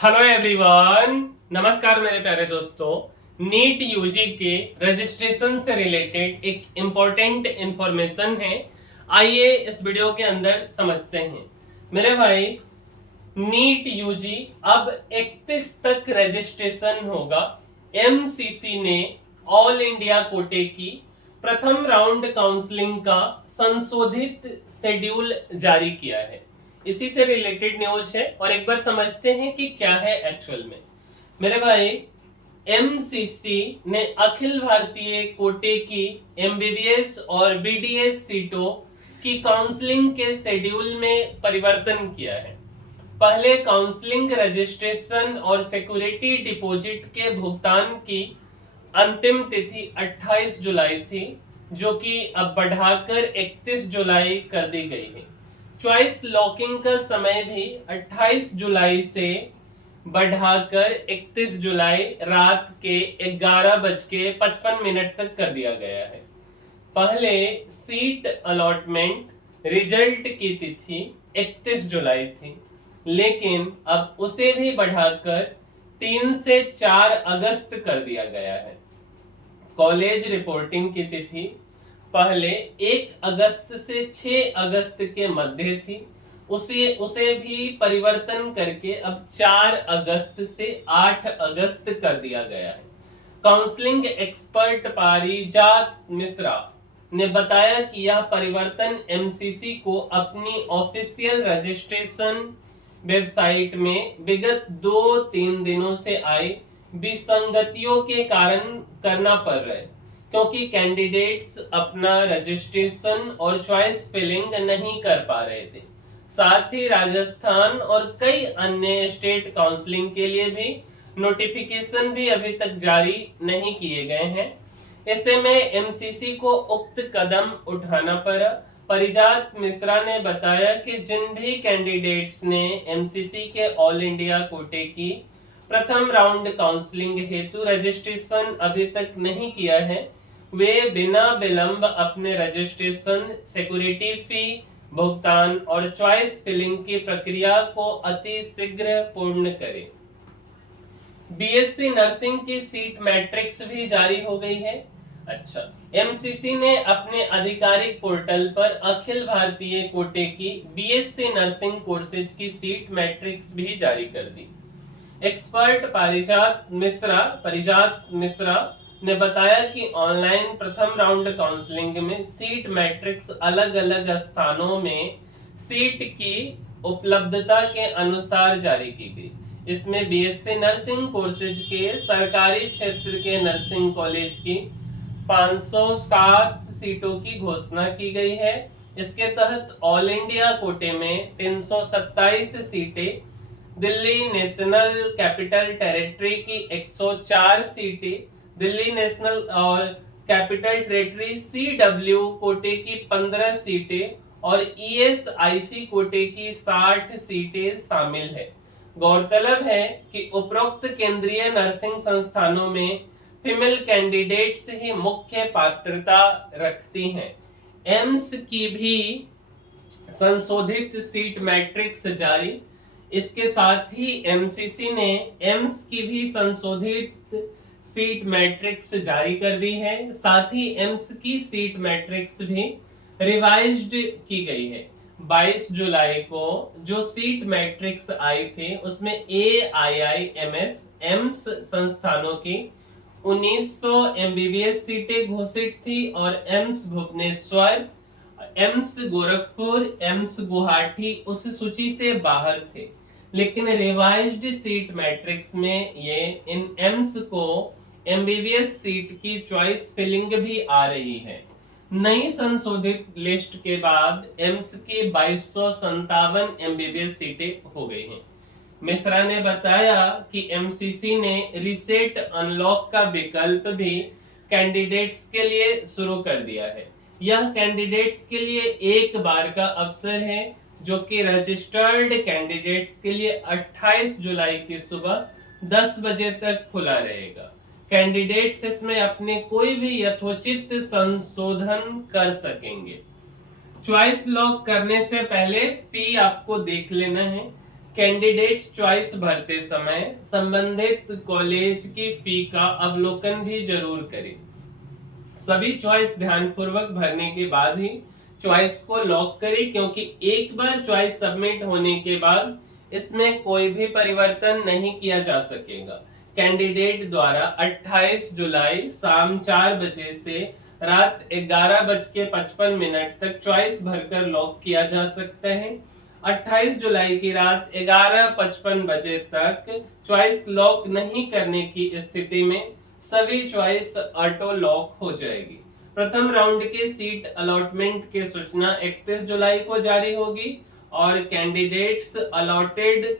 Hello everyone, नमस्कार मेरे प्यारे दोस्तों। नीट यूजी के रजिस्ट्रेशन से रिलेटेड एक इम्पोर्टेंट इंफॉर्मेशन है। आइए इस वीडियो के अंदर समझते हैं। मेरे भाई, नीट यूजी अब 31 तक रजिस्ट्रेशन होगा। एमसीसी ने ऑल इंडिया कोटे की प्रथम राउंड काउंसलिंग का संशोधित शेड्यूल जारी किया है। इसी से रिलेटेड न्यूज है और एक बार समझते हैं कि क्या है एक्चुअल में। मेरे भाई, एमसीसी ने अखिल भारतीय कोटे की एमबीबीएस और बीडीएस सीटों की काउंसलिंग के शेड्यूल में परिवर्तन किया है। पहले काउंसलिंग, रजिस्ट्रेशन और सिक्योरिटी डिपॉजिट के भुगतान की अंतिम तिथि 28 जुलाई थी, जो कि अब बढ़ाकर 31 जुलाई कर दी गई है। चॉइस लॉकिंग का समय भी 28 जुलाई से बढ़ाकर 31 जुलाई रात के 11:55 तक कर दिया गया है। पहले सीट अलॉटमेंट रिजल्ट की तिथि 31 जुलाई थी, लेकिन अब उसे भी बढ़ाकर 3 से 4 अगस्त कर दिया गया है। कॉलेज रिपोर्टिंग की तिथि पहले 1 अगस्त से 6 अगस्त के मध्य थी, उसे भी परिवर्तन करके अब 4 अगस्त से 8 अगस्त कर दिया गया है। काउंसलिंग एक्सपर्ट पारिजात मिश्रा ने बताया कि यह परिवर्तन एमसीसी को अपनी ऑफिशियल रजिस्ट्रेशन वेबसाइट में विगत 2-3 दिनों से आई विसंगतियों के कारण करना पड़ रहा है, क्योंकि कैंडिडेट्स अपना रजिस्ट्रेशन और चॉइस फिलिंग नहीं कर पा रहे थे। साथ ही राजस्थान और कई अन्य स्टेट काउंसलिंग के लिए भी नोटिफिकेशन भी अभी तक जारी नहीं किए गए हैं। ऐसे में एमसीसी को उक्त कदम उठाना पड़ा। परिजात मिश्रा ने बताया कि जिन भी कैंडिडेट्स ने एमसीसी के ऑल इंडिया कोटे की प्रथम राउंड काउंसलिंग हेतु रजिस्ट्रेशन अभी तक नहीं किया है, वे बिना विलंब अपने रजिस्ट्रेशन, सिक्योरिटी फी भुगतान और चॉइस फिलिंग की प्रक्रिया को अति शीघ्र पूर्ण करें। बीएससी नर्सिंग की सीट मैट्रिक्स भी जारी हो गई है। अच्छा, एमसीसी ने अपने आधिकारिक पोर्टल पर अखिल भारतीय कोटे की बीएससी नर्सिंग कोर्सेज की सीट मैट्रिक्स भी जारी कर दी। एक्सपर्ट पारिजात मिश्रा ने बताया कि ऑनलाइन प्रथम राउंड काउंसलिंग में सीट मैट्रिक्स अलग अलग स्थानों में सीट की उपलब्धता के अनुसार जारी की गई। इसमें बीएससी नर्सिंग कोर्सेज के सरकारी क्षेत्र के नर्सिंग कॉलेज की 507 सीटों की घोषणा की गई है। इसके तहत ऑल इंडिया कोटे में 327 सीटें, दिल्ली नेशनल कैपिटल टेरिटरी की 104 सीटें, दिल्ली नेशनल और कैपिटल टेरिटरी सीडब्ल्यू कोटे की 15 सीटें और ईएसआईसी कोटे की 60 सीटें शामिल है। गौरतलब है कि उपरोक्त केंद्रीय नर्सिंग संस्थानों में फीमेल कैंडिडेट्स ही मुख्य पात्रता रखती हैं। एम्स की भी संशोधित सीट मैट्रिक्स जारी। इसके साथ ही एमसीसी ने एम्स की भी संशोधित सीट मैट्रिक्स जारी कर दी है। साथ ही एम्स की सीट मैट्रिक्स भी रिवाइज्ड की गई है। 22 जुलाई को जो सीट मैट्रिक्स आई थी उसमें एआईआईएमएस एम्स संस्थानों की 1900 एमबीबीएस सीटें घोषित थी और AIIMS Bhubaneswar, AIIMS Gorakhpur, AIIMS Guwahati उस सूची से बाहर थे। लेकिन रिवाइज्ड सीट मैट्रिक्स में ये इन एम्स को एमबीबीएस सीट की चॉइस फिलिंग भी आ रही है। नई संशोधित लिस्ट के बाद एम्स की 2257 एमबीबीएस सीटें हो गई हैं। मिश्रा ने बताया कि एमसीसी ने रीसेट अनलॉक का विकल्प भी कैंडिडेट्स के लिए शुरू कर दिया है। यह कैंडिडेट्स के लिए एक बार का अवसर है, जो कि रजिस्टर्ड कैंडिडेट्स के लिए 28 जुलाई की सुबह 10 बजे तक खुला रहेगा। कैंडिडेट्स इसमें अपने कोई भी यथोचित संशोधन कर सकेंगे। चॉइस लॉक करने से पहले फी आपको देख लेना है। कैंडिडेट्स चॉइस भरते समय संबंधित कॉलेज की फी का अवलोकन भी जरूर करें। सभी चॉइस ध्यानपूर्वक भरने के बाद ही चॉइस को लॉक करें, क्योंकि एक बार चॉइस सबमिट होने के बाद इसमें कोई भी परिवर्तन नहीं किया जा सकेगा। कैंडिडेट द्वारा 28 जुलाई शाम 4 बजे से रात 11:55 तक चॉइस भरकर लॉक किया जा सकता है। 28 जुलाई की रात 11:55 बजे तक चॉइस लॉक नहीं करने की स्थिति में सभी चॉइस ऑटो लॉक हो जाएगी। प्रथम राउंड के सीट अलॉटमेंट की सूचना 31 जुलाई को जारी होगी और कैंडिडेट्स अलॉटेड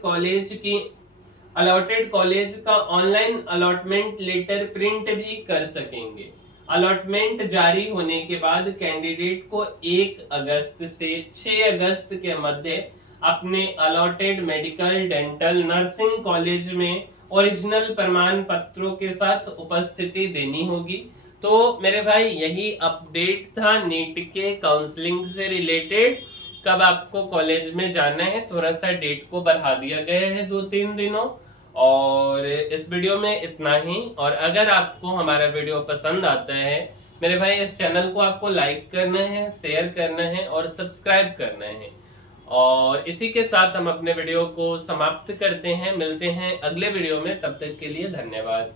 कॉलेज का ऑनलाइन अलॉटमेंट लेटर प्रिंट भी कर सकेंगे। अलॉटमेंट जारी होने के बाद कैंडिडेट को 1 अगस्त से 6 अगस्त के मध्य अपने allotted medical, dental, nursing college में ओरिजिनल प्रमाण पत्रों के साथ उपस्थिति देनी होगी। तो मेरे भाई यही अपडेट था नीट के काउंसलिंग से रिलेटेड। कब आपको कॉलेज में जाना है, थोड़ा सा डेट को बढ़ा दिया गया है 2-3 दिनों। और इस वीडियो में इतना ही। और अगर आपको हमारा वीडियो पसंद आता है मेरे भाई, इस चैनल को आपको लाइक करना है, शेयर करना है और सब्सक्राइब करना है। और इसी के साथ हम अपने वीडियो को समाप्त करते हैं। मिलते हैं अगले वीडियो में, तब तक के लिए धन्यवाद।